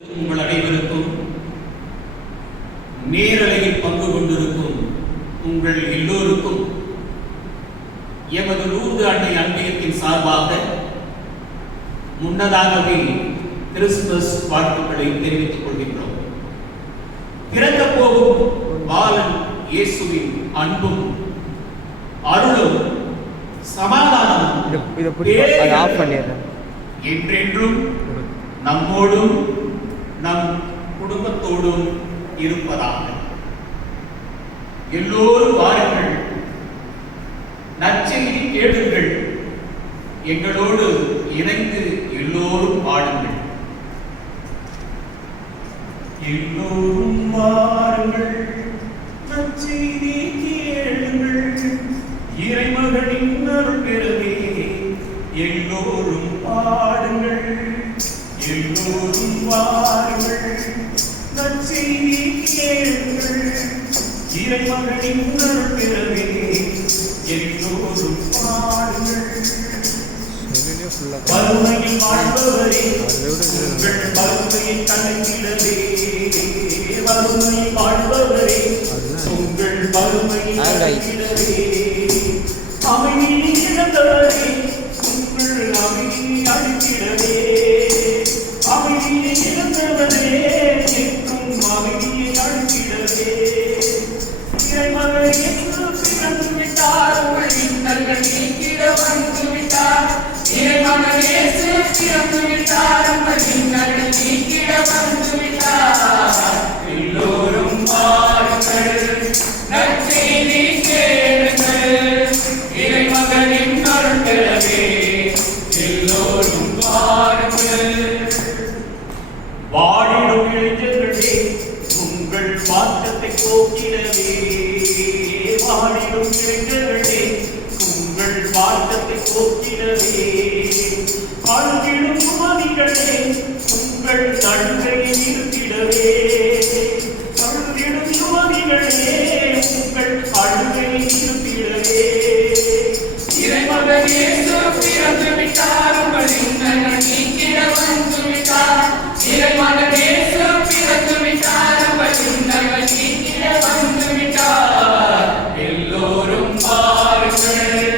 உங்கள் அனைவருக்கும் நேரலையில் பங்கு கொண்டிருக்கும் உங்கள் எல்லோருக்கும் எமது லூர்து அன்னை அன்பியத்தின் சார்பாக முன்னதாகவே கிறிஸ்துமஸ் வாழ்த்துக்களை தெரிவித்துக் கொள்கின்றோம். பிறக்க போகும் பாலன் இயேசுவின் அன்பும் அருளும் சமாதானமும் என்றென்றும் நம்மோடும் நம் குடும்பத்தோடும் இருப்பதாக. எல்லோரும் வாருங்கள், நற்செய்தி கேளுங்கள், எங்களோடு இணைந்து எல்லோரும் பாடுங்கள். எல்லோரும் வாருங்கள், நற்செய்தி கேளுங்கள், இறைமகனின் அருள் பெறவே எல்லோரும் பாடுங்கள். எல்லோரும் வாருங்கள், நற்செய்தி கேளுங்கள், இறைமகனின் அருள் பெறவே எல்லோரும் பாடுங்கள். வறுமையில் வாழ்பவரே உங்கள் வறுமையை கலைந்திடவே, வறுமையில் வாழ்பவரே உங்கள் வறுமையை கலைந்திடவே, அமைதியை இழந்தவரே உங்கள் அமைதியை அளித்திடவே, அமைதியை இழந்தவரே என்றும் அமைதியை அளித்திடவே. இறைமகன் இயேசு பிறந்து விட்டார், உங்கள் இன்னல்கள் நீக்கிட வந்து விட்டார். இறைமகன் இயேசு பிறந்து விட்டார், உங்கள் இன்னல்கள் நீக்கிட வந்து விட்டார். எல்லோரும் வாருங்கள், நற்செய்தி கேளுங்கள், இறைமகனின் அருள் பெறவே எல்லோரும் வாருங்கள். வாடிடும் இளைஞர்களே உங்கள் பாட்டத்தை போக்கிடவே, வாடிடும் இளைஞர்களே உங்கள் பாட்டத்தை போக்கிடவே, அழுகிடும் சுமதிகளே உங்கள் தழுகையை நிறுத்திடவே, அழுகிடும் சுமதிகளே உங்கள் அழுகையை நிறுத்திடவே. இறைமகன் இயேசு பிறந்து விட்டார், உங்கள் இன்னல்கள் நீக்கிட வந்து விட்டார். இறைமகன் இயேசு பிறந்து விட்டார், உங்கள் இன்னல்கள் நீக்கிட வந்து விட்டார். எல்லோரும் வாருங்கள்,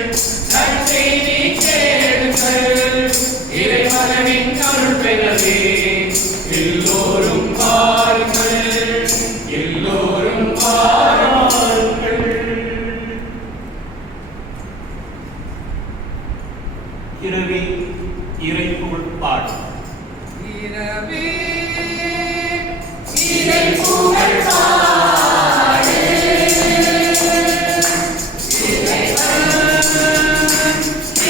நற்செய்தி கேளுங்கள், இறைமகனின் அருள் பெறவே எல்லோரும் வாருங்கள், எல்லோரும் வாருங்கள். இரவே இறை புகழ் பாடு. இரவே இறை புகழ் பாடு, இறைவன்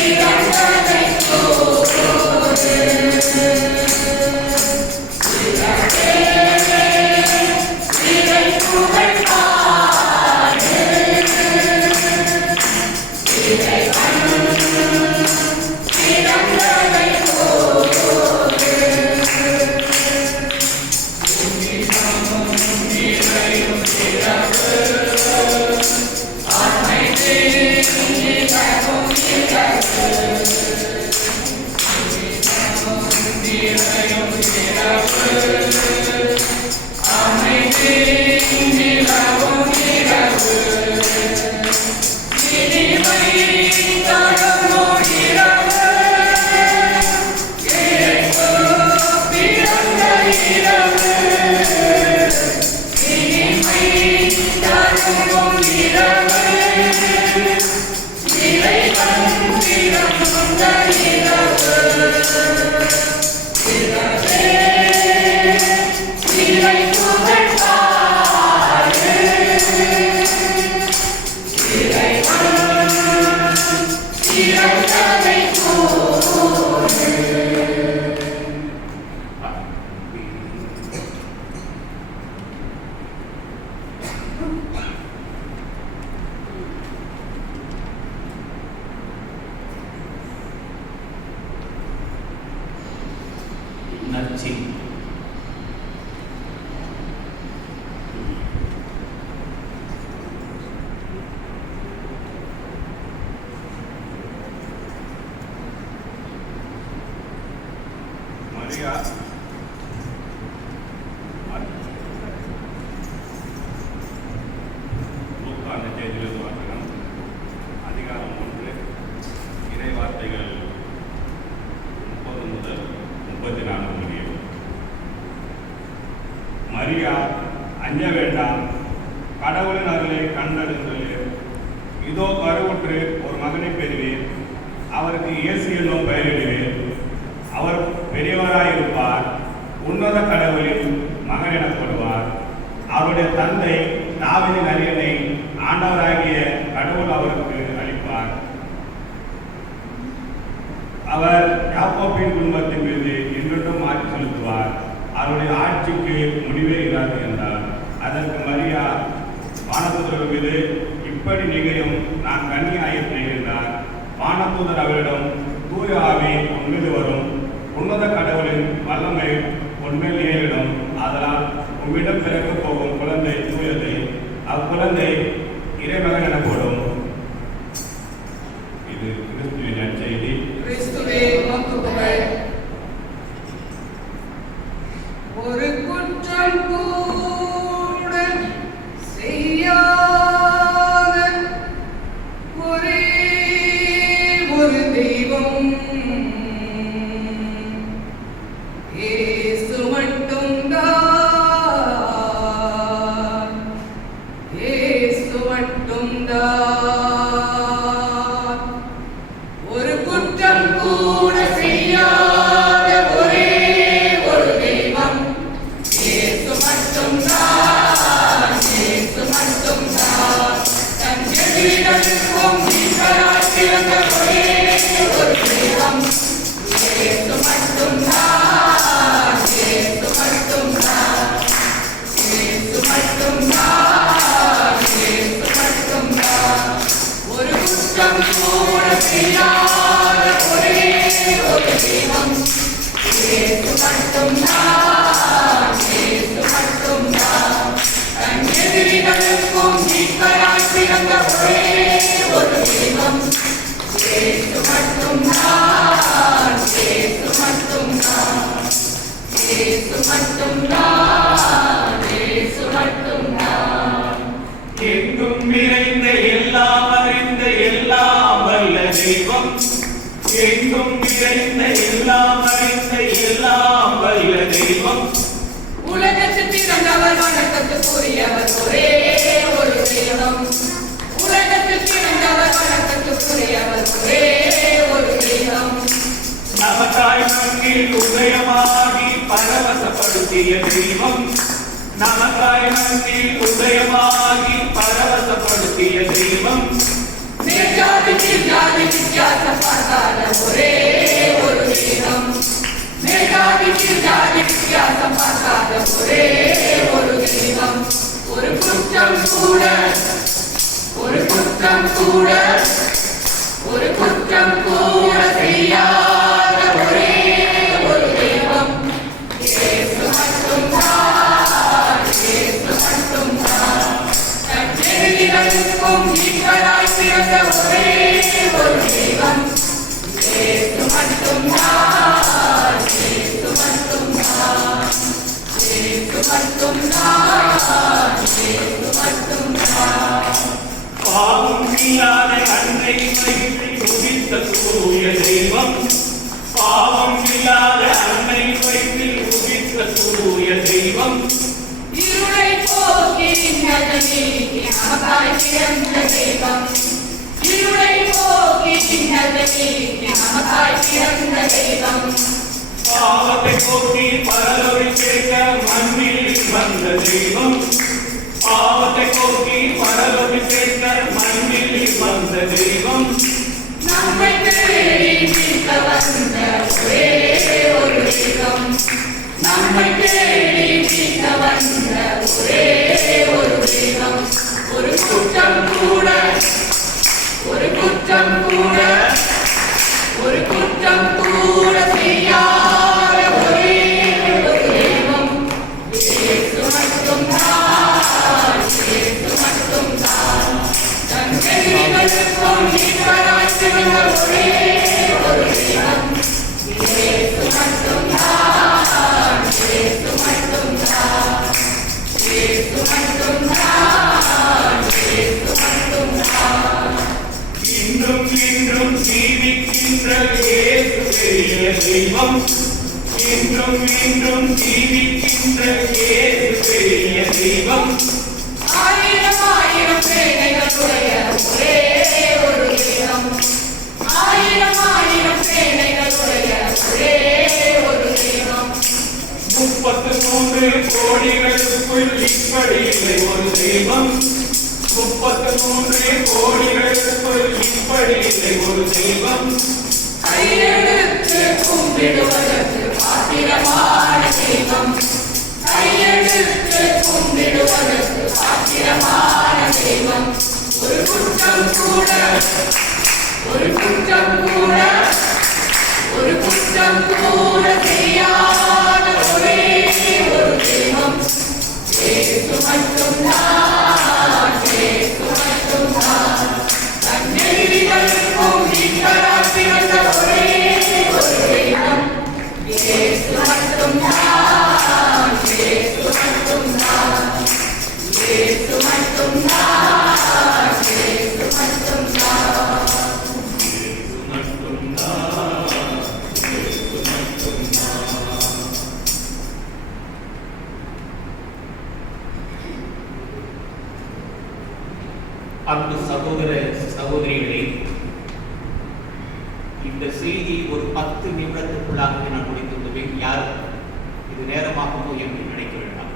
இறந்ததைப் போது. இரவே இறை புகழ் பாடு, இறைவன் இறந்ததைப் போது. மரியா, அஞ்ச வேண்டாம், கடவுளின் அருளை கண்டறிந்துள்ளீர். இதோ கருவுற்று ஒரு மகனை பெறுவீர், அவருக்கு இயேசு என்னும் பெயரிடுவீர். அவர் பெரியவராயிருப்பார், உன்னத கடவுளின் மகன் எனப்படுவார். அவருடைய தந்தை தாவீதின் அரியணை ஆண்டவராகிய கடவுள் அவருக்கு அளிப்பார். அவர் யாக்கோபின் குடும்பத்தின் மீது என்றென்றும் ஆட்சி செலுத்துவார். அவருடைய ஆட்சிக்கு முடிவே இராது என்றார். அதற்கு மரியா, வானதூதர் மீது இப்படி நிகழும், நான் கன்னியாயிற்றே என்றார். வானதூதர் அவரிடம், தூய ஆவி உன் மீது வரும், உன்னத கடவுளின் வல்லமை உன்மேல் ஏறிடும். அதனால் உம்மிடம் பிறகு போகும் குழந்தை தூயது, அக்குழந்தை இறைமகன் எனப்படும். இது கிறிஸ்துவின் நற்செய்தி. கிறிஸ்துவே உமக்கு புகழ். ஒரு குற்றம் கூட செய்யாத ஒரே ஒரு தெய்வம் இயேசு மட்டும்தான். இயேசு மட்டும்தான். ஒரு குற்றம் கூட செய்யாத ஒரே ஒரு தெய்வம் இயேசு மட்டும்தான். இயேசு மட்டும்தான். தன் எதிரிகளுக்கும் மீட்பராய் பிறந்த ஒரே ஒரு தெய்வம் இயேசு மட்டும்தான். இயேசு மட்டும்தான். இயேசு மட்டும்தான். இயேசு மட்டும்தான். ஒரு குற்றம் கூட செய்யாத ஒரே ஒரு தெய்வம் இயேசு மட்டும்தான். இயேசு மட்டும்தான். தன் எதிரிகளுக்கும் மீட்பராய் பிறந்த ஒரே ஒரு தெய்வம் இயேசு மட்டும்தான். இயேசு மட்டும்தான். இயேசு மட்டும்தான். இயேசு மட்டும்தான். எங்கும் நிறைந்த எல்லாம் அறிந்த எல்லாம் வல்ல தெய்வம், எங்கும் நிறைந்த எல்லாம் அறிந்த எல்லாம் வல்ல தெய்வம், உலகத்தில் பிறந்தவர் வணக்கத்துக்குரியவர் ஒரே ஒரு தெய்வம். உலகத்தில் பிறந்தவர் வணக்கத்துக்குரியவர் ஒரே ஒரு தெய்வம். நமக்காய் மண்ணில் உதயமாகி பரவசப்படுத்திய தெய்வம், நமக்காய் மண்ணில் உதயமாகி பரவசப்படுத்திய தெய்வம், மேற்ஜாதி கீழ்ஜாதி வித்தியாசம் பார்க்காத ஒரே ஒரு தெய்வம். மேற்ஜாதி கீழ்ஜாதி வித்தியாசம் பார்க்காத ஒரே ஒரு தெய்வம். ஒரு குற்றம் கூட, ஒரு குற்றம் கூட, ஒரு குற்றம் கூட செய்யாத ஒரே ஒரு தெய்வம் இயேசு மட்டும்தான். இயேசு மட்டும்தான். தன் எதிரிகளுக்கும் மீட்பராய் பிறந்த ஒரே ஒரு தெய்வம் இயேசு மட்டும்தான். இயேசு மட்டும்தான். இயேசு மட்டும்தான். இயேசு மட்டும்தான். பாவம் இல்லாத அன்னை வயிற்றில் உதித்த தூய தெய்வம், பாவம் இல்லாத அன்னை வயிற்றில் உதித்த தூய தெய்வம், இருளை போக்கி நின்னதை நீக்கி நமக்காய் பிறந்த தெய்வம். இருளை போக்கி நின்னதை நீக்கி நமக்காய் பிறந்த தெய்வம். பாவத்தை போக்கி பரலோரில் சேர்க்க மண்ணில் வந்த தெய்வம், பாவத்தை போக்கி பரலோரில் சேர்க்க மண்ணில் வந்த தெய்வம், நம்மை தேடி மீட்க வந்த ஒரே ஒரு தெய்வம். நம்மை தேடி மீட்க வந்த ஒரே ஒரு தெய்வம். ஒரு குற்றம் கூட, ஒரு குற்றம் கூட, ஒரு குற்றம் கூட செய்யாத ஒரே ஒரு தெய்வம் இயேசு மட்டும்தான். இயேசு மட்டும்தான். தன் எதிரிகளுக்கும் மீட்பராய் பிறந்த ஒரே ஒரு தெய்வம் இயேசு மட்டும்தான். இயேசு மட்டும்தான். இயேசு மட்டும்தான். இயேசு மட்டும்தான். இன்றும் இன்றும் ஜீவிக்கின்ற இயேசு பெரிய தெய்வம், இன்றும் என்றும் மீண்டும் ஜீவிக்கின்ற இயேசு பெரிய தெய்வம். ஆயிரம் ஆயிரம் சேனைகளுடைய ஒரே ஒரு தெய்வம். ஆயிரம் ஆயிரம் சேனைகளுடைய ஒரே ஒரு தெய்வம். 33 கோடிகளுக்குள் இப்படி இல்லை ஒரு தெய்வம். 33 கோடிகளுக்குள் இப்படி இல்லை ஒரு தெய்வம். கையெடுத்து கும்பிடுவதற்கு பாத்திரமான தெய்வம். கையெடுத்து கும்பிடுவதற்கு பாத்திரமான தெய்வம். ஒரு குற்றம் கூட ஒரு குற்றம் கூட ஒரு குற்றம் கூட செய்யாத ஒரே ஒரு தெய்வம். இயேசு மட்டும்தான், இயேசு மட்டும்தான். தன்னெதிரிகளுக்கும் மீட்பராய் பிறந்த ஒரே ஒரு தெய்வம். இயேசு மட்டும்தான், இயேசு மட்டும்தான். இயேசு மட்டும்தான், இயேசு மட்டும்தான். அன்பு சகோதர சகோதரிகளே, இந்த செய்தி ஒரு 10 நிமிடத்துக்குள்ளாக நான் முடித்து விடுவேன். யார் இது நேரமாகுமோ என்று நினைக்க வேண்டாம்.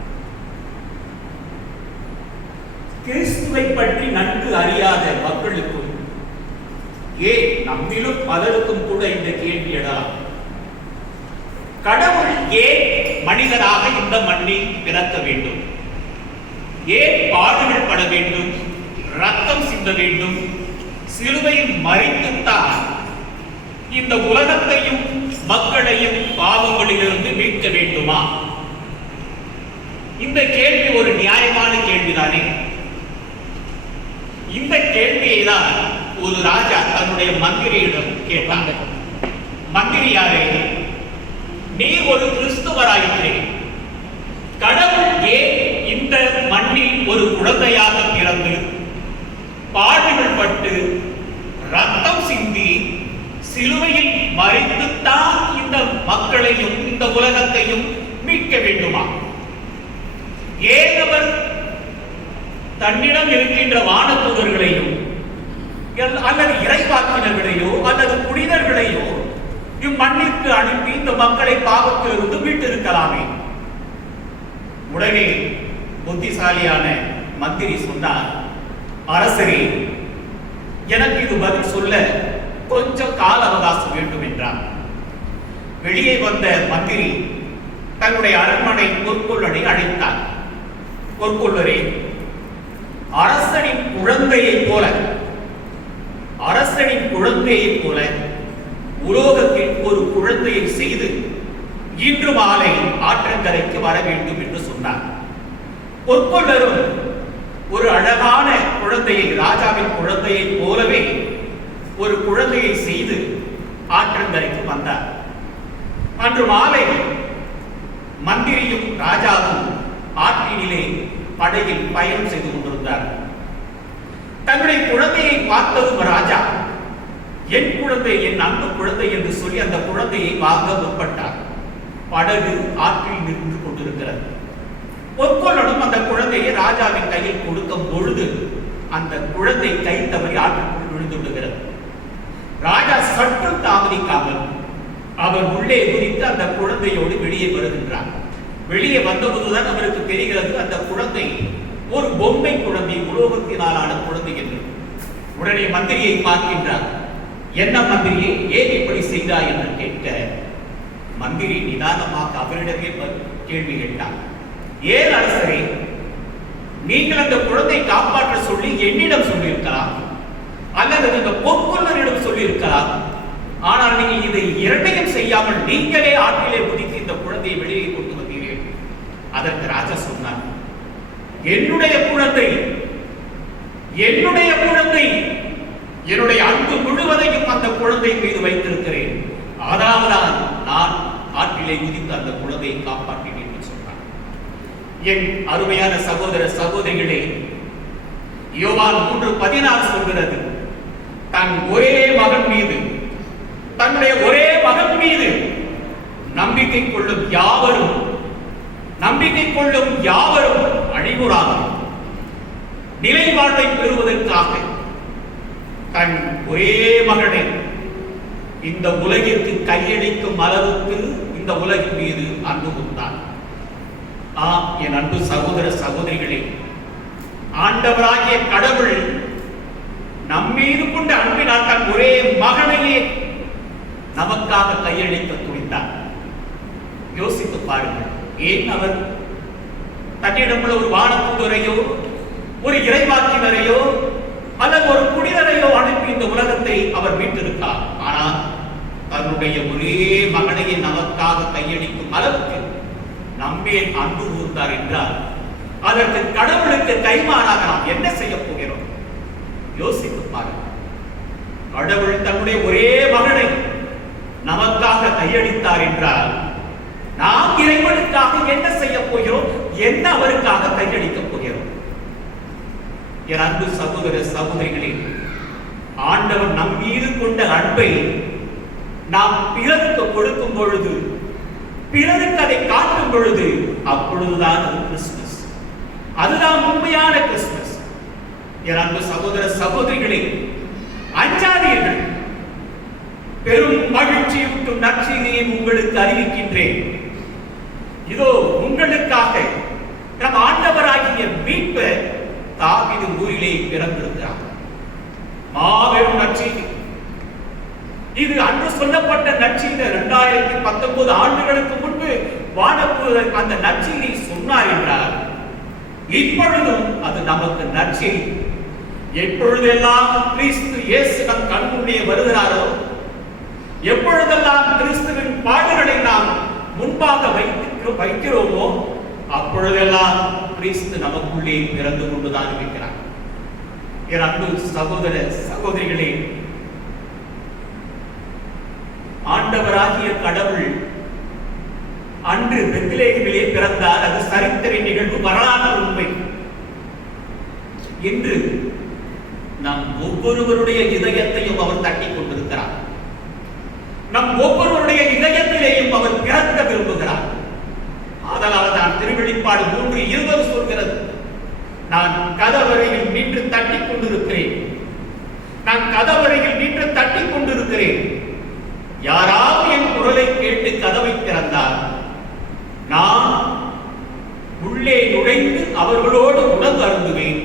கிறிஸ்துவை பற்றி நன்கு அறியாத மக்களுக்கும் ஏன் நம்மிலும் பலருக்கும் கூட இந்த கேள்வி எழலாம். கடவுள் ஏன் மனிதனாக இந்த மண்ணில் பிறக்க வேண்டும்? ஏன் பாடுகள் பட வேண்டும்? ரத்தம் சிந்த வேண்டும்? சிலுவையில் மறித்துத்தான் இந்த உலகத்தையும் மக்களையும் பாவங்களிலிருந்து மீட்க வேண்டுமா? இந்த கேள்வி ஒரு நியாயமான கேள்விதானே. இந்த கேள்வியை தான் ஒரு ராஜா தன்னுடைய மந்திரியிடம் கேட்டாங்க. மந்திரியாரே, நீ ஒரு கிறிஸ்துவராயிற்றே, கடவுள் ஏன் இந்த மண்ணில் ஒரு குழந்தையாக பிறந்து பாடுகள் பட்டு ரத்தம் சிந்தி சிலுவையில் மறித்துத்தான் இந்த மக்களையும் இந்த உலகத்தையும் மீட்க வேண்டுமா? ஏன் அவர் தன்னிடம் இருக்கின்ற வானதூதர்களையும் அல்லது இறைவாக்கினர்களையோ அல்லது புனிதர்களையோ இம்மண்ணிற்கு அனுப்பி இந்த மக்களை பாவத்திலிருந்து மீட்டிருக்கலாமே? உடனே புத்திசாலியான மந்திரி சொன்னார், அரசரே, எனக்கு இது பதில் சொல்ல கொஞ்சம் கால அவகாசம் வேண்டும் என்றார். வெளியே வந்த மந்திரி தன்னுடைய அரண்மனை பொற்கொள்ளரை அழைத்தார். பொற்கொள்ளரே, அரசனின் குழந்தையைப் போல உலோகத்தில் ஒரு குழந்தையை செய்து இன்று மாலை ஆற்றங்கரைக்கு வர வேண்டும் என்று சொன்னார். பொற்கொள்ளரும் ஒரு அழகான குழந்தையை, ராஜாவின் குழந்தையை போலவே ஒரு குழந்தையை செய்து ஆற்றங்கரைக்கு வந்தார். அன்று மாலை மந்திரியும் ராஜாவும் ஆற்றினிலே படகில் பயணம் செய்து கொண்டிருந்தார். தன்னுடைய குழந்தையை பார்த்ததும் ராஜா, என் குழந்தை, என் அன்பு குழந்தை என்று சொல்லி அந்த குழந்தையை வாங்க முற்பட்டார். படகு ஆற்றில் நின்று கொண்டிருக்கிறது. பொற்கொள்ளனும் அந்த குழந்தையை ராஜாவின் கையில் கொடுக்கும் பொழுது அந்த குழந்தை கை தவறி ஆற்றுக்குள் விழுந்து விடுகிறது. ராஜா சற்று தாமதிக்காமல் அவர் உள்ளே குதித்து அந்த குழந்தையோடு வெளியே வருகின்றார். வெளியே வந்தபோதுதான் அவருக்கு தெரிகிறது அந்த குழந்தை ஒரு பொம்மை குழந்தை, உலோகத்தினாலான குழந்தை என்று. உடனே மந்திரியை பார்க்கின்றார். என்ன மந்திரியை, ஏன் இப்படி செய்தாய் என்று கேட்க, மந்திரி நிதானமாக அவரிடமே கேள்வி கேட்டார். ஏன் அரசரே, நீங்கள் அந்த குழந்தை காப்பாற்ற சொல்லி என்னிடம் சொல்லியிருக்கலாம், அல்லது அந்த பொற்கொள்ளரிடம் சொல்லியிருக்கலாம். ஆனால் நீங்கள் இதை இரண்டையும் செய்யாமல் நீங்களே ஆற்றிலே குதித்து இந்த குழந்தையை வெளியே கொண்டு வந்தீர்கள். அதற்கு ராஜா சொன்னார், என்னுடைய குழந்தை, என்னுடைய அன்பு முழுவதையும் அந்த குழந்தை மீது வைத்திருக்கிறேன். அதனால்தான் நான் ஆற்றிலே குதித்து அந்த குழந்தையை காப்பாற்றினேன் என்று சொன்னார். என் அருமையான சகோதர சகோதரிகளே, யோவான் 3:16 சொல்கிறது, தன்னுடைய ஒரே மகன் மீது நம்பிக்கை கொள்ளும் யாவரும் அழிவுறாக நிலை வாழ்வை பெறுவதற்காக தன் ஒரே மகனை இந்த உலகிற்கு கையளிக்கும் அளவுக்கு இந்த உலகின் மீது அன்பு கொண்டார். என் அன்பு சகோதர சகோதரிகளே, ஆண்டவராகிய கடவுள் நம்மீது கொண்ட அன்பினால் தன் ஒரே மகனையே நமக்காக கையளிக்க துணிந்தார். யோசித்து பாருங்கள், ஏன் அவர் தன்னிடமுள்ள ஒரு வானதூதரையோ ஒரு இறைவாக்கினரையோ அல்லது ஒரு புனிதரையோ அனுப்பி இந்த உலகத்தை அவர் மீட்டிருக்கார். ஆனால் தன்னுடைய ஒரே மகனையை நமக்காக கையளிக்கும் அளவுக்கு நம்மேல் அன்பு கூர்ந்தார் என்றால் அதற்கு கடவுளுக்கு கைமாறாக நாம் என்ன செய்ய போகிறோம்? யோசித்து பாருங்கள். கடவுள் தன்னுடைய ஒரே மகனை நமக்காக கையளித்தார் என்றால் நாம் இறைவனுக்காக என்ன செய்ய போகிறோம்? என்ன அவருக்காக கையளிக்க போகிறோம்? என் அன்பு சகோதர சகோதரிகளே, ஆண்டவர் நம் மீது கொண்ட அன்பை நாம் பிறருக்கு கொடுக்கும் பொழுது, பிறருக்கு அதை காட்டும் பொழுது, அப்பொழுதுதான் அது கிறிஸ்துமஸ். அதுதான் உண்மையான கிறிஸ்துமஸ். என் அன்பு சகோதர சகோதரிகளே, அஞ்சாதீர்கள். பெரும் மகிழ்ச்சியூட்டும் நற்செய்தியை உங்களுக்கு அறிவிக்கின்றேன். இதோ உங்களுக்காக நம் ஆண்டவராகிய மீட்பர் தாவீது ஊரிலே பிறந்திருக்கிறார். மாபெரும் நற்செய்தி இது. அன்று சொல்லப்பட்ட நற்செய்தி 2019 ஆண்டுகளுக்கு முன்பு வானதூதர் அந்த நற்செய்தியை சொன்னார் என்றார். இப்பொழுதும் அது நமக்கு நற்செய்தி. எப்பொழுதெல்லாம் கிறிஸ்து இயேசு நம் கண்முன்னே வருகிறாரோ, எப்பொழுதெல்லாம் கிறிஸ்துவின் பாடுகளை நாம் முன்பாக வைக்கிறோமோ, அப்பொழுதெல்லாம் கிறிஸ்து நமக்குள்ளே பிறந்து கொண்டுதான் இருக்கிறார். என் அன்பு சகோதர சகோதரிகளே, ஆண்டவராகிய கடவுள் அன்று பெத்லகேமிலே பிறந்தார். அது சரித்திர நிகழ்வு, வரலாற்று உண்மை. இன்று நம் ஒவ்வொருவருடைய இதயத்தையும் அவர் தட்டிக் கொண்டிருக்கிறார். நம் ஒவ்வொருவருடைய இதயத்திலேயும் அவர் பிறக்க விரும்புகிறார். அதனால் தான் திருவெளிப்பாடு 3:20 சொல்கிறது, நான் கதவறையில் நின்று தட்டிக் கொண்டிருக்கிறேன். நான் கதவறையில் நின்று தட்டிக் கொண்டிருக்கிறேன். யாராவது என் குரலை கேட்டு கதவை திறந்தால் நான் உள்ளே நுழைந்து அவர்களோடு உணவு அருந்துவேன்.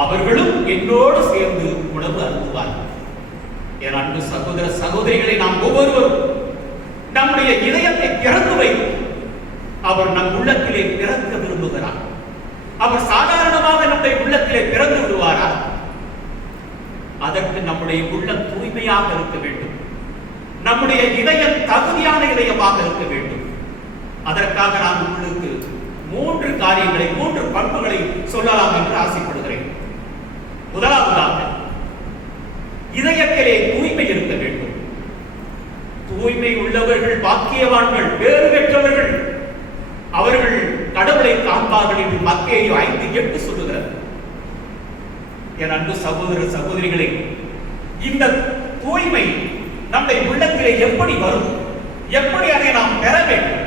அவர்களும் என்னோடு சேர்ந்து உணவு அருந்துவார்கள். என் அன்பு சகோதர சகோதரிகளை, நாம் ஒவ்வொருவரும் நம்முடைய இதயத்தை திறந்து வைக்கும். அவர் நம் உள்ளத்திலே பிறக்க விரும்புகிறார். அவர் சாதாரணமாக நம்முடைய உள்ளத்திலே பிறந்து விடுவாரா? அதற்கு நம்முடைய உள்ளம் தூய்மையாக இருக்க வேண்டும். நம்முடைய இதயம் தகுதியான இதயமாக இருக்க வேண்டும். அதற்காக நான் உங்களுக்கு 3 காரியங்களை, 3 பண்புகளை சொல்லலாம் என்று ஆசைப்படுகிறேன். முதலாவதாக, இதயத்திலே தூய்மை இருக்க வேண்டும். தூய்மை உள்ளவர்கள் பாக்கியவான்கள், பேறு பெற்றவர்கள், அவர்கள் கடவுளை காண்பார்கள் என்று மத்தேயு 5:8 சொல்லுகிறது. என் அன்பு சகோதர சகோதரிகளே, இந்த தூய்மை நம்முடைய உள்ளத்திலே எப்படி வரும்? எப்படி அதை நாம் பெற வேண்டும்?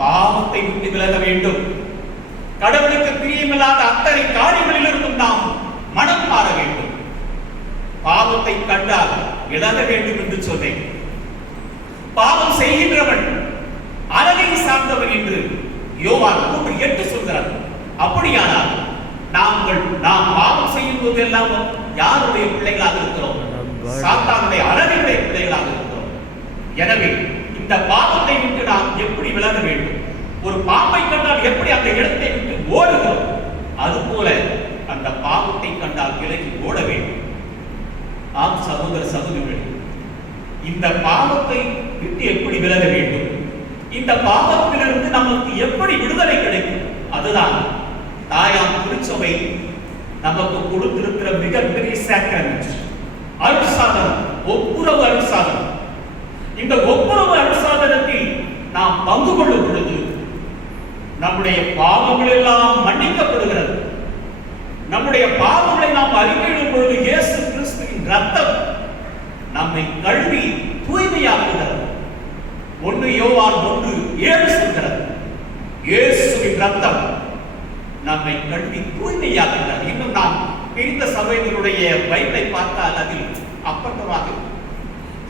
பாவத்தை விட்டு விலக வேண்டும். கடவுளுக்கு பிரியமில்லாத அத்தனை காரியங்களிலிருந்தும் நாம் மனம் மாற வேண்டும். பாவத்தை கண்டால் விலக வேண்டும் என்று சொன்னேன். பாவம் செய்கின்றவன் அழகை சார்ந்தவன் என்று யோவான் 3:8 சொல்கிறார். அப்படியானால் நாம் பாவம் செய்யும் போதெல்லாம் யாருடைய பிள்ளைகளாக இருக்கிறோம்? சாத்தானுடைய அழகுடைய பிள்ளைகளாக இருக்கிறோம். எனவே இந்த பாவத்தை விட்டு நாம் எப்படி விலக வேண்டும்? ஒரு பாம்பை கண்டால் எப்படி அந்த இடத்தை விட்டு ஓடுகிறோம், அதுபோல அந்த பாவத்தை கண்டால் விலகி ஓட வேண்டும். ஆம் சகோதர சகோதரிகளே, இந்த பாவத்தை விட்டு எப்படி விலக வேண்டும்? இந்த பாவத்திலிருந்து நமக்கு எப்படி விடுதலை கிடைக்கும்? அதுதான் தாயாம் திருச்சபை நமக்கு கொடுத்திருக்கிற மிகப்பெரிய சாக்ரமென்ட், அருட்சாதனம், ஒப்புரவு அருட்சாதனம். இந்த ஒப்புரவு அருட்சாதனத்தில் நாம் பங்கு கொள்ளும் பொழுது நம்முடைய பாவங்கள் எல்லாம் மன்னிக்கப்படுகிறது. நம்முடைய பாவங்களை நாம் அறிக்கையிடும் பொழுது இயேசு கிறிஸ்துவின் ரத்தம் நம்மை கழுவி தூய்மையாக்குகிறது. 1 யோவான் 1:7 சொல்கிறது. இயேசுவின் ரத்தம் நம்மை கழுவி தூய்மையாக்குகிறது. இன்னும் நாம் பிரிந்த சபைகளுடைய பைபிளை பார்த்தால் அதில் அப்பட்டமாக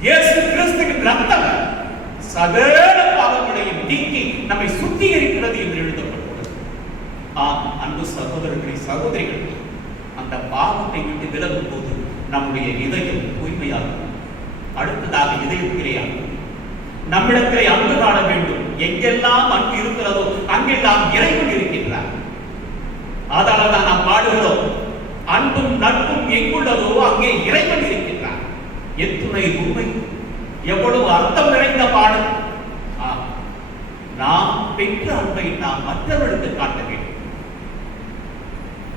இயேசு கிறிஸ்துவின் ரத்தம் சகல பாவங்களையும் நீக்கி நம்மை சுத்திகரிக்கிறது என்று எழுதப்பட்டுள்ளது. ஆம் அன்பு சகோதரர்களே, சகோதரிகள், அந்த பாவத்தை விட்டு விலகும் போது நம்முடைய இதயம் தூய்மையாகும். அடுத்ததாக இதயத்திலே அன்பு. நம்மிடத்திலே அன்பு காண வேண்டும். எங்கெல்லாம் அன்பு இருக்கிறதோ அங்கெல்லாம் இறைவன் இருக்கின்றார். அதனால தான் நாம் பாடுகிறோம், அன்பும் நட்பும் எங்குள்ளதோ அங்கே இறைவன் இருக்கின்றார். எத்துணை உண்மை, எவ்வளவு அர்த்தம் நிறைந்த பாடல். நாம் பெற்ற அன்பை நாம் மற்றவர்களுக்கு காட்ட வேண்டும்.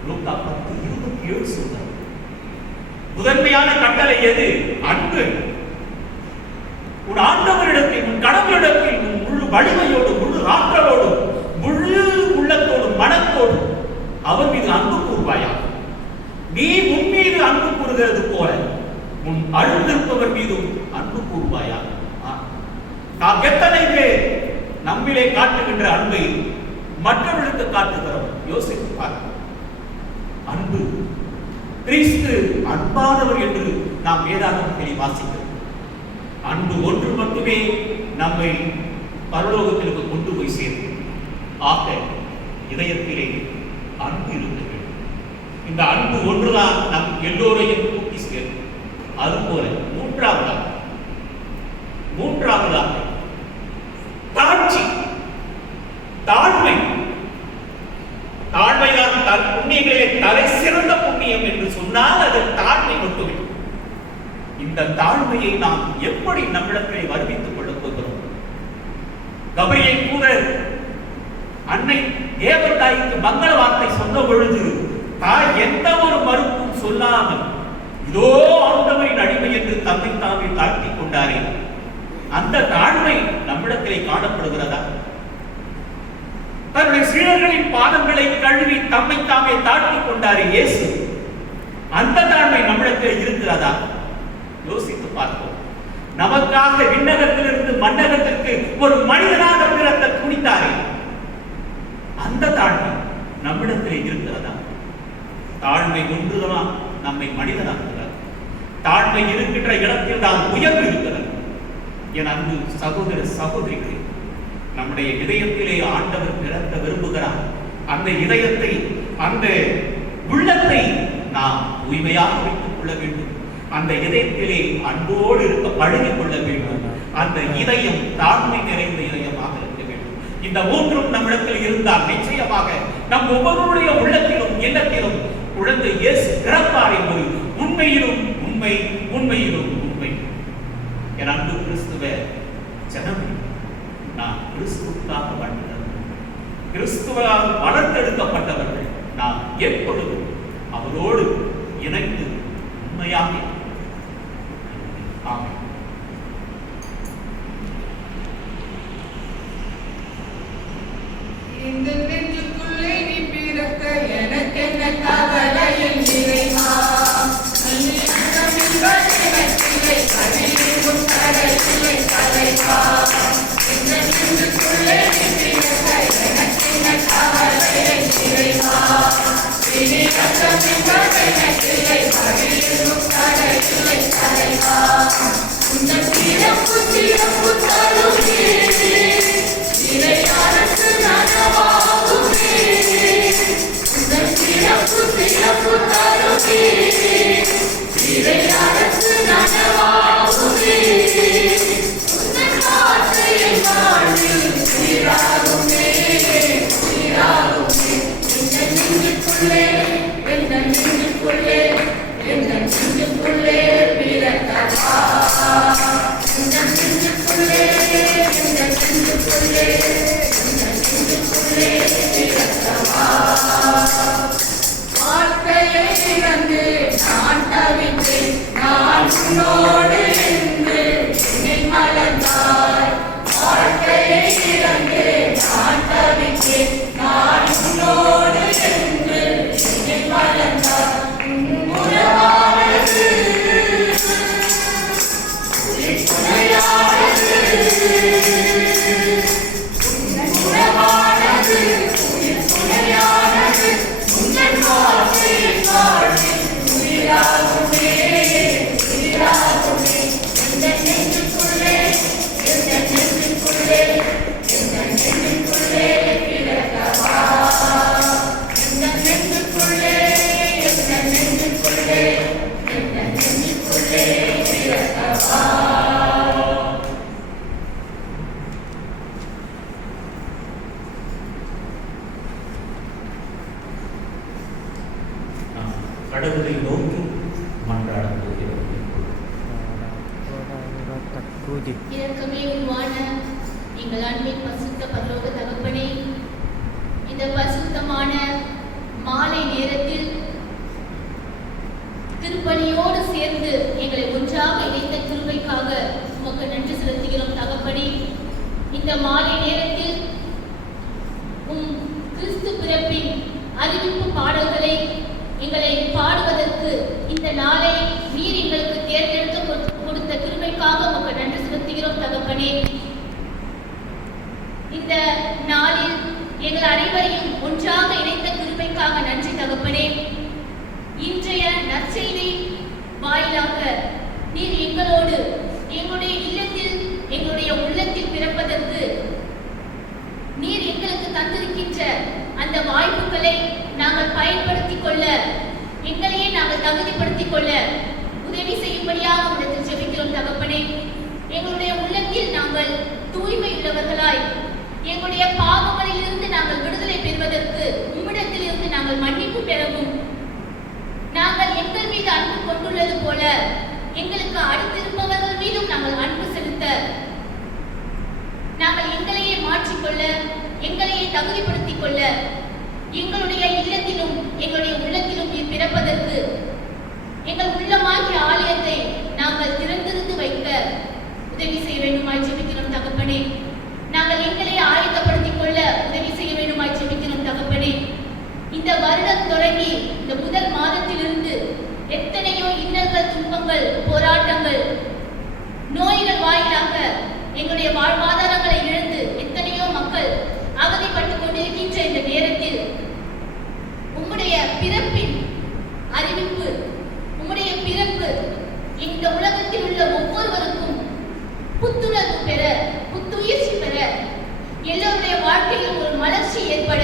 லூக்கா 10:27 சொல்றார். முதன்மையான கட்டளை எது? அன்பு. உன் ஆண்டவரிடத்தில், உன் கடவுளிடத்தில் உன் முழு வலிமையோடு, முழு ஆற்றலோடு, முழு உள்ளத்தோடு, மனத்தோடு அவர் மீது அன்பு கூறுவாயா. நீ உன் மீது அன்பு கூறுகிறது போல உன் அழுந்திருப்பவர் மீதும் அன்பு கூறுவாயா. நாம் எத்தனை பேர் நம்மிலே காட்டுகின்ற அன்பை மற்றவர்களுக்கு காட்டுகிறோம்? யோசித்து பார்க்க. அன்பு, கிறிஸ்து அன்பானவர் என்று நாம் வேதாகமத்தில் வாசிக்கிறோம். அன்பு ஒன்று மட்டுமே நம்மை பரலோகத்திற்கு கொண்டு போய் சேர்க்கும். ஆக இதயத்திலே அன்பு இருக்க வேண்டும். இந்த அன்பு ஒன்றுதான் நம் எல்லோரையும் தூக்கி சேர்க்கும். அதுபோல மூன்றாவதாக தாழ்ச்சி, தாழ்மை. தாழ்மைதான் புண்ணியங்களிலே தலை சிறந்த புண்ணியம் என்று சொன்னால் அது தாழ்மை மட்டுமே. இந்த தாழ்மையை நாம் எப்படி நம்மிடத்திலே வருவித்துக் கொள்ளப் போகிறோம்? கபிரியேல் தூதர் அன்னை தேவதாய்க்கு மங்கள வார்த்தை சொன்ன பொழுது தாய் எந்த ஒரு மறுப்பும் சொல்லாமல் இதோ ஆண்டவரின் அடிமை என்று தம்மை தாமே தாழ்த்திக் கொண்டாரே, அந்த தாழ்மை நம்மிடத்திலே காணப்படுகிறதா? தன்னுடைய சீடர்களின் பாதங்களை கழுவி தம்மை தாமே தாழ்த்திக் கொண்டாரே இயேசு, அந்த தாழ்மை நம்மிடத்திலே இருக்கிறதா? யோசித்து பார்ப்போம். நமக்காக விண்ணகத்திலிருந்து மண்ணகத்திற்கு ஒரு மனிதனாக பிறக்க துணித்தாரே, அந்த தாழ்மை நம்மிடத்திலே இருக்கிறதா? தாழ்மை ஒன்றுதான் நம்மை மனிதனாக்குகிறது. தாழ்மை இருக்கின்ற இடத்தில் தான் உயர்வு இருக்கிறது. என் அன்பு சகோதர சகோதரிகளே, நம்முடைய இதயத்திலே ஆண்டவர் பிறக்க விரும்புகிறார். அந்த இதயத்தை, அந்த உள்ளத்தை நாம் தூய்மையாக வைத்துக் கொள்ள வேண்டும். அந்த இதயத்திலே அன்போடு இருக்க பழகிக் கொள்ள வேண்டும். அந்த இதயம் தாழ்மை நிறைந்த இதயமாக இருக்க வேண்டும். இந்த மூன்றும் நம்மிடத்தில் இருந்தால் நிச்சயமாக நம் ஒவ்வொருடைய உள்ளத்திலும் இல்லத்திலும் குழந்தை இயேசு பிறப்பார் என்பது உண்மையிலும் உண்மை, உண்மையிலும் உண்மை. என் அன்பு கிறிஸ்துவ ஜனமே, நாம் கிறிஸ்துவுக்காக வாழ்ந்தவர்கள், கிறிஸ்துவால் வளர்த்தெடுக்கப்பட்டவர்கள். நாம் எப்பொழுதும் அவரோடு இணைந்து உண்மையாக ஆமென். இந்த நெஞ்சுக்குள்ளே நீ பிறக்க எனக்கென்ன கவலை என் இறைவா. நீ அந்தமில்லை எனக்கில்லை, கவியும் கரையில்லை தலைவா. இந்த நெஞ்சுக்குள்ளே நீ பிறக்க எனக்கென்ன கவலை என் இறைவா. இனி அந்தமில்லை எனக்கில்லை, கவியும் கரையில்லை தலைவா. உந்தன் சிறப்பு சிறப்பு தருவே இறை அரசு நனவாகுவே. உந்தன் சிறப்பு சிறப்பு தருவே இறை அரசு நனவாகுவே. உந்தன் வார்த்தையின் வாழ்வில் சீராகுமே, சீராகுமே. இந்த நெஞ்சுக்குள்ளே, இந்த நெஞ்சுக்குள்ளே, இந்த நெஞ்சுக்குள்ளே பிறக்கவா. இந்த நெஞ்சுக்குள்ளே, இந்த நெஞ்சுக்குள்ளே, இந்த நெஞ்சுக்குள்ளே பிறக்கவா. வாழ்க்கையை இழந்து நான் தவித்தேன், நான் உன்னோடு என்று என்னை மலர்ந்தாய். வாழ்க்கையை இழந்து நான் தவித்தேன், நான் உன்னோடு என்று என்னை மலர்ந்தாய். உறவானது துணையானது கடவுளை நோக்கி மன்றாட போகிறோம். இரக்கமே உருவான எங்கள் அன்பின் பரிசுத்த பரலோக தகப்பனே, இந்த பரிசுத்தமான மாலை நேரத்தில் திருப்பணியோடு சேர்ந்து எங்களை ஒன்றாக இணைத்த கிருபைக்காக உமக்கு நன்றி செலுத்துகிறோம் தகப்பனே. இந்த மாலை நேரத்தில் கிறிஸ்து பிறப்பின் அறிவிப்பு பாடல்களை எங்களை பாடுவதற்கு இந்த நாளை நீர் எங்களுக்கு தேர்ந்தெடுத்து கொடுத்த கிருபைக்காக உமக்கு நன்றி செலுத்துகிறோம் தகப்பனே. இந்த நாளில் எங்கள் அனைவரையும் ஒன்றாக இணைத்த கிருபைக்காக நன்றி தகப்பனே. இன்றைய நற்செய்தி வாயிலாக நீர் எங்களோடு எங்களுடைய இல்லத்தில் எங்களுடைய உள்ளத்தில் பிறப்பதற்கு நீர் எங்களுக்கு தந்திருக்கின்ற அந்த வாய்ப்புகளை நாங்கள் பயன்படுத்திக் கொள்ள, எங்களையே நாங்கள் தகுதிப்படுத்திக் கொள்ள உதவி செய்யும்படியாக உங்களிடத்தில் ஜெபிக்கிறோம் தகப்பனே. எங்களுடைய உள்ளத்தில் நாங்கள் தூய்மை உள்ளவர்களாய் எங்களுடைய பாவங்களிலிருந்து நாங்கள் விடுதலை பெறுவதற்கு உம்மிடத்தில் இருந்து நாங்கள் மன்னிப்பு பெறவும், நாங்கள் எங்கள் மீது அன்பு கொண்டுள்ளது போல எங்களுக்கு அடுத்திருப்பவர்கள் மீதும் நாங்கள் அன்பு செலுத்த, நாங்கள் எங்களையே மாற்றிக்கொள்ள, எங்களையே தகுதிப்படுத்திக் கொள்ள, எங்களுடைய இல்லத்திலும் எங்களுடைய உள்ளத்திலும் நீர் பிறப்பதற்கு எங்கள் உள்ளமாகிய ஆலயத்தை நாங்கள் திறந்திருந்து வைக்க உதவி செய்ய வேண்டுமாய் ஜெபிக்கிறோம் தகப்பனே. நாங்கள் எங்களை ஆயத்தப்படுத்திக் கொள்ள உதவி செய்ய வேண்டுமாய் ஜெபிக்கிறோம் தகப்பனே. இந்த வருடம் தொடங்கி இந்த முதல் மாதத்திலிருந்து எத்தனையோ இன்னல்கள், துன்பங்கள், போராட்டங்கள், நோய்கள் வாயிலாக எங்களுடைய வாழ்வாதாரங்களை இழந்து எத்தனையோ மக்கள் அவதிப்பட்டுக் கொண்டிருக்கின்ற இந்த நேரத்தில் உம்முடைய பிறப்பின் அறிவிப்பு, உம்முடைய பிறப்பு இந்த உலகத்தில் உள்ள ஒவ்வொருவருக்கும் புத்துணர்வு பெற, புத்துயிர்ச்சி பெற, எல்லோருடைய வாழ்க்கையில் ஒரு மலர்ச்சி ஏற்பட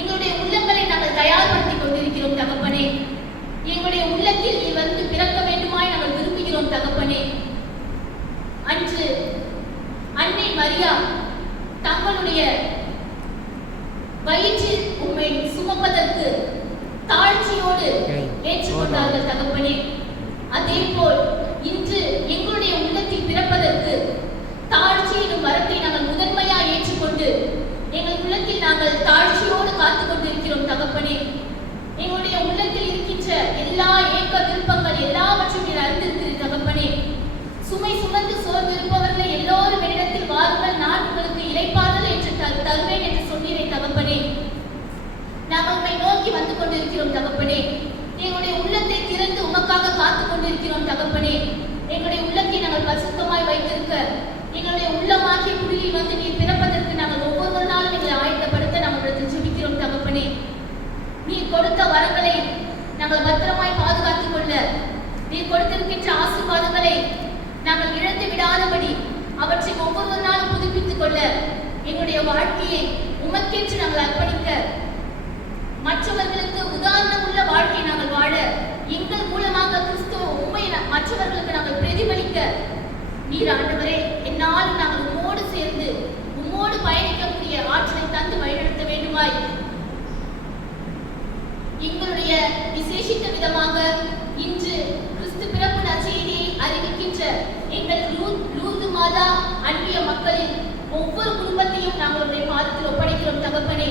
எங்களுடைய உள்ளங்களை நாங்கள் தயார்படுத்திக் கொண்டிருக்கிறோம் தகப்பனே. எங்களுடைய உள்ளத்தில் நீ வந்து பிறக்க வேண்டுமாய் நாங்கள் விரும்புகிறோம் தகப்பனே. அன்று அன்னை மரியா தங்களுடைய வயிற்றில் உம்மை சுமப்பதற்கு தாழ்ச்சியோடு ஏற்றுக்கொண்டார்கள் தகப்பனே. அதே போல் இன்று எங்களுடைய உள்ளத்தில் பிறப்பதற்கு தாழ்ச்சி எனும் வரத்தை நாங்கள் முதன்மையாக ஏற்றுக்கொண்டு எங்கள் உள்ளத்தில் நாங்கள் தாழ்ச்சியோடு காத்துக் கொண்டிருக்கிறோம் தகப்பனே. எங்களுடைய உள்ளத்தில் இருக்கின்ற எல்லா ஏக்க விருப்பங்கள் எல்லாவற்றையும் நீர் அறிந்திருக்கிறீர் தகப்பனே. சுமை சுமந்து சோர்ந்திருப்பவர்களை எல்லோரும் என்னிடத்தில் வாருங்கள், நான் உங்களுக்கு இளைப்பாறுதல் என்று தருவேன் என்று சொன்னீரே தகப்பனே. நாங்கள் உம்மை நோக்கி வந்து கொண்டிருக்கிறோம் தகப்பனே. எங்களுடைய உள்ளத்தை திறந்து உமக்காக காத்துக் கொண்டிருக்கிறோம் தகப்பனே. எங்களுடைய உள்ளத்தை நாங்கள் பரிசுத்தமாய் வைத்திருக்க, எங்களுடைய உள்ளமாகிய குடிலில் வந்து நீர் பிறப்பதற்கு நாங்கள் ஒவ்வொரு நாளும் எங்களை ஆயத்தப்படுத்த நாங்கள் ஜெபிக்கிறோம் தகப்பனே. நீர் கொடுத்த வரங்களை நாங்கள் பத்திரமாய் பாதுகாத்துக் கொள்ள, நீர் கொடுத்திருக்கின்ற ஆசீர்வாதங்களை நாங்கள் இழந்து விடாதபடி அவற்றை ஒவ்வொரு நாளும் புதுப்பித்துக் கொள்ள, எங்களுடைய வாழ்க்கையை உமக்கென்று நாங்கள் அர்ப்பணிக்க, மற்றவர்களுக்கு உதாரணம் உள்ள வாழ்க்கையை நாங்கள் வாழ, எங்கள் மூலமாக கிறிஸ்துவ உண்மை மற்றவர்களுக்கு நாங்கள் பிரதிபலிக்க நீர் ஆண்டவரே என்னாலும் நாங்கள் உம்மோடு சேர்ந்து உம்மோடு பயணிக்கக்கூடிய ஆற்றலை தந்து வழிநடத்த வேண்டுமாய் எங்களுடைய விசேஷித்த விதமாக இன்று கிறிஸ்து பிறப்பு நற்செய்தியை அறிவிக்கின்ற எங்கள் லூர்து மாதா அன்பிய மக்களின் ஒவ்வொரு குடும்பத்தையும் நாங்களுடைய பாதத்தில் ஒப்படைக்கிறோம் தகப்பனே.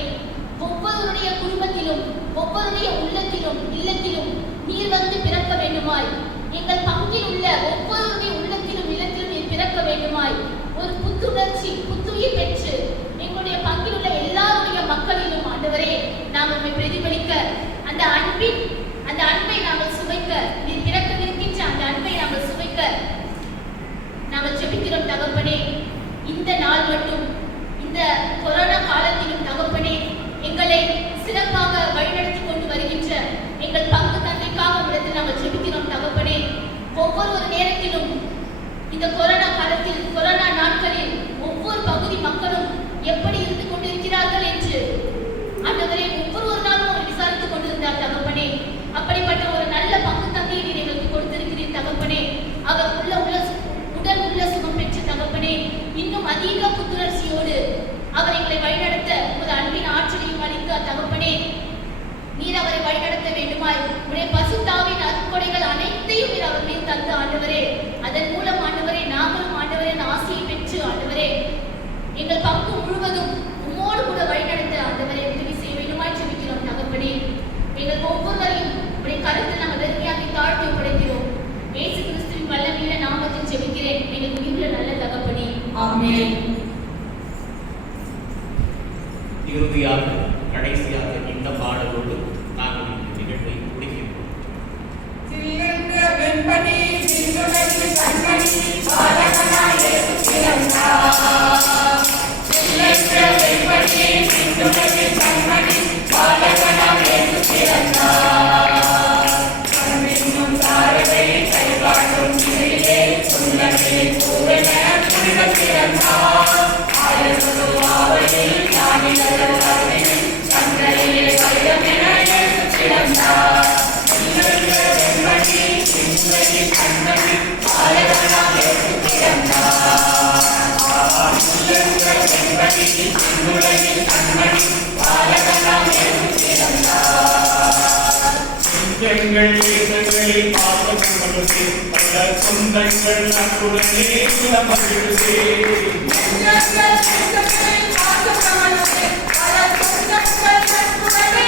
ஒவ்வொருடைய குடும்பத்திலும் ஒவ்வொருடைய உள்ளத்திலும் இல்லத்திலும் நீர் வந்து பிறக்க வேண்டுமாய், எங்கள் பங்கில் உள்ள ஒவ்வொருடைய உள்ளத்திலும் இல்லத்திலும் நீர் பிறக்க வேண்டுமாய், ஒரு புத்துணர்ச்சி புத்துயிர் பெற்று எங்களுடைய பங்கில் உள்ள எல்லாருடைய மக்களிலும் ஆண்டவரே நாங்கள் உம்மை பிரதிபலிக்க, அந்த அன்பை நாங்கள் சுவைக்க, நீர் பிறக்கவிருக்கின்ற அந்த அன்பை நாங்கள் சுவைக்க நாங்கள் ஜெபிக்கிறோம் தகப்பனே. இந்த நாள் மட்டும் இந்த கொரோனா காலத்திலும் தகப்பனே எங்களை சிறப்பாக வழிநடத்தி கொண்டு வருகின்ற எங்கள் பங்கு தந்தைக்காக இடத்தில் நாங்கள் ஜெபிக்கிறோம் தகப்பனே. ஒவ்வொரு நேரத்திலும் இந்த கொரோனா காலத்தில், கொரோனா நாட்களில் ஒவ்வொரு பகுதி மக்களும் எப்படி இருந்து கொண்டிருக்கிறார்கள் என்று ஆண்டவரே ஒவ்வொரு நாளும் அவர் விசாரித்துக் கொண்டிருந்தார் தகப்பனே. அப்படிப்பட்ட ஒரு நல்ல பங்கு தந்தையை நீர் எங்களுக்கு கொடுத்திருக்கிறீர் தகப்பனே. அவர் உடல் உள்ள சுகம் பெற்ற தகப்பனே, இன்னும் அதிக புத்துணர்ச்சியோடு அவர் எங்களை வழிநடத்த இறுதியாக கடைசியாக இந்த பாடலோடு நாங்கள் இந்த நிகழ்வை முடிக்கின்றோம். சில்லென்ற வெண்பனி சிந்துளது கண்மணி பாலகனாய் இயேசு பிறந்தார். சில்லென்ற வெண்பனி சிந்துளது கண்மணி பாலகனாய் இயேசு பிறந்தார். கண்மென்னும் தாரகை கைகாட்டும் நிலையிலே சுந்தரமே பூவென புனித பிறந்தார். ஆயர்களோ ஆவலில் ஞானிகளோ அறிவில் சங்கரிலே வைரமென இயேசு பிறந்தார். சில்லென்ற வெண்பனி சிந்துளது கண்மணி பாலகனாய் இயேசு பிறந்தார். சில்லென்ற வெண்பனி சிந்துளது கண்மணி பாலகனாய் இயேசு பிறந்தார். எங்கள் தேசங்களில் பாவங்களுக்கே பல சொந்தங்கள் நட்புடனே மகிழ்ந்தே எங்கள் தேசங்களில் பாசமலரே பல சொந்தங்கள் நட்புடனே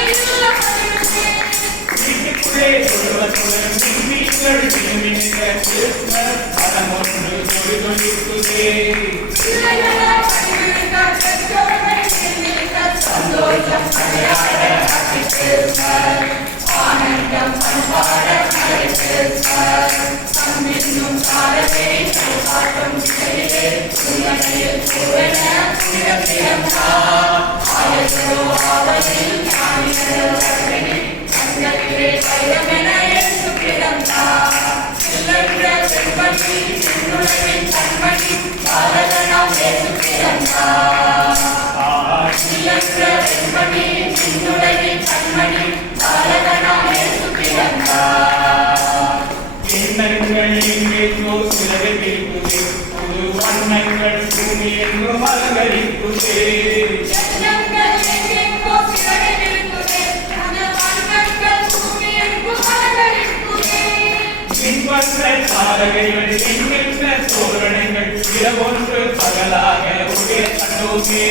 மகிழ்ந்தே. வீட்டுக்குள்ளே சொல்வதுடன் நீங்கள் விரும்பின கிறிஸ்மஸ் மனம் ஒன்று சொல்லித்துதே பிள்ளைகளாய் படிவிருக்க பெற்றோர்கள் நினைக்க சந்தோஷம் கொண்டாட Happy Christmas. ஆனந்தம் பண்பாட Merry Christmas. அன்பின்னும் தாரகை கைகாட்டும் திசையிலே துணையில் பூவென புனித பிறந்தார். ஆயர்களோ ஆவலில் ஞானிகளோ அறிவில் சங்கரிலே வைரமென இயேசு பிறந்தார். சில்லென்ற வெண்பனி சிந்துளதின் கண்மணி பாலகனாய் இயேசு பிறந்தார். சில்லென்ற வெண்பனி சிந்துளதின் கண்மணி பாலகனாய் இயேசு பிறந்தார். எண்ணங்கள் எங்கேயோ சிலரை வீழ்த்துதே புது வண்ணங்கள் பூமி என்றும் அலங்கரிக்குதே எண்ணங்கள் எங்கெங்கோ சிதறி நிற்குதே. புது வண்ணங்கள் பூமி எங்கும் அலங்கரிக்குதே. பின்பற்ற தாரகைகள் என்கின்ற தோரணங்கள் இரவொன்று பகலாக ஒரே கண்டோமே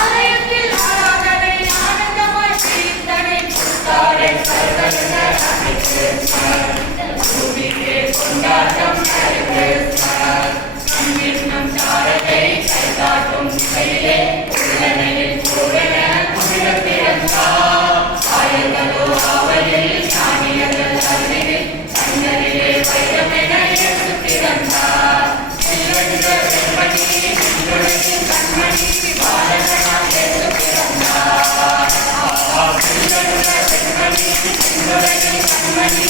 ஆலயத்தில் ஆராதனை ஆனந்தமாய் கீர்த்தனை புத்தாடை கருதலுக Happy Christmas. பூமிக்கே கொண்டாட்டம் Merry Christmas. அன்பின்னும் தாரகை கைகாட்டும் திசையிலே உள்ளனையில் பூவென புனித பிறந்தார். ஆயர்களோ ஆவலில் ஞானிகள் அறிவில் சங்கரிலே வைரமென இயேசு பிறந்தார். சில்லென்ற வெண்பனி சிந்துளதின் கண்மணி பாலகனாய் இயேசு பிறந்தார். சில்லென்ற வெண்பனி சிந்துளதின் கண்மணி